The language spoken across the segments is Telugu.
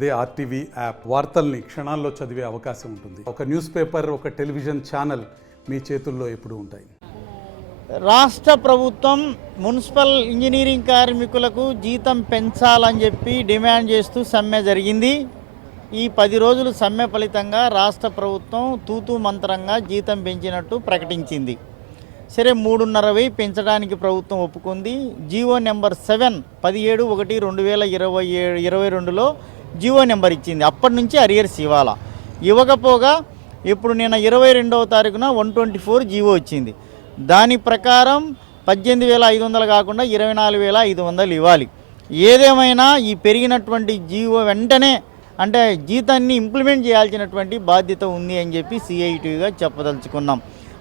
అదే ఆర్టీవీ యాప్ వార్తల్ని క్షణాల్లో చదివే అవకాశం ఉంటుంది. ఒక న్యూస్ పేపర్, ఒక టెలివిజన్ ఛానల్ మీ చేతుల్లో ఎప్పుడూ ఉంటాయి. రాష్ట్ర ప్రభుత్వం మున్సిపల్ ఇంజనీరింగ్ కార్మికులకు జీతం పెంచాలని చెప్పి డిమాండ్ చేస్తూ సమ్మె జరిగింది. ఈ 10 రోజులు సమ్మె ఫలితంగా రాష్ట్ర ప్రభుత్వం తూతూ మంత్రంగా జీతం పెంచినట్టు ప్రకటించింది. సరే 3.5 పెంచడానికి ప్రభుత్వం ఒప్పుకుంది. జీవో నెంబర్ 7 17/1/2022లో జీవో నెంబర్ ఇచ్చింది. అప్పటి నుంచి అరియర్స్ ఇవ్వకపోగా ఇప్పుడు నిన్న 22వ తారీఖున 124 జీవో వచ్చింది. దాని ప్రకారం 18,500 కాకుండా 24,500 ఇవ్వాలి. ఏదేమైనా ఈ పెరిగినటువంటి జీవో వెంటనే అంటే జీతాన్ని ఇంప్లిమెంట్ చేయాల్సినటువంటి బాధ్యత ఉంది అని చెప్పి సిఐటిగా చెప్పదలుచుకున్నాం.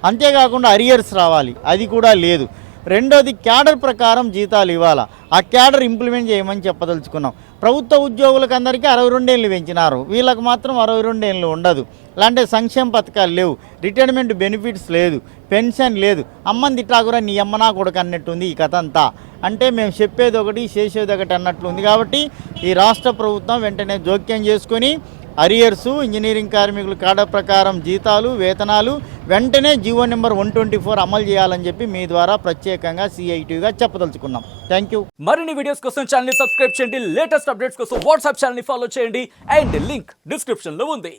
అంతేకాకుండా అరియర్స్ రావాలి, అది కూడా లేదు. రెండోది క్యాడర్ ప్రకారం జీతాలు ఇవ్వాలా, ఆ క్యాడర్ ఇంప్లిమెంట్ చేయమని చెప్పదలుచుకున్నాం. ప్రభుత్వ ఉద్యోగులకు అందరికీ 62 ఏళ్ళు పెంచినారు, వీళ్ళకి మాత్రం 62 ఏళ్ళు ఉండదు. అలాంటి సంక్షేమ పథకాలు లేవు, రిటైర్మెంట్ బెనిఫిట్స్ లేదు, పెన్షన్ లేదు. అమ్మని తిట్టాకురా నీ అమ్మ నా కొడుకు అన్నట్టుంది ఈ కథ అంతా. అంటే మేము చెప్పేది ఒకటి చేసేది ఒకటి అన్నట్లుంది. కాబట్టి ఈ రాష్ట్ర ప్రభుత్వం వెంటనే జోక్యం చేసుకొని అరియర్సు, ఇంజనీరింగ్ కార్మికుల క్యాడర్ ప్రకారం జీతాలు, వేతనాలు వెంటనే జీవో నెంబర్ 124 అమలు చేయాలని చెప్పి మీ ద్వారా ప్రత్యేకంగా సిఐటిగా చెప్పదలుచుకున్నాం. Thank you. మరిన్ని వీడియోస్ కోసం ఛానల్ ని సబ్స్క్రైబ్ చేయండి. లేటెస్ట్ అప్డేట్స్ కోసం వాట్సాప్ ఛానల్ ని ఫాలో చేయండి. అండ్ లింక్ డిస్క్రిప్షన్ లో ఉంది.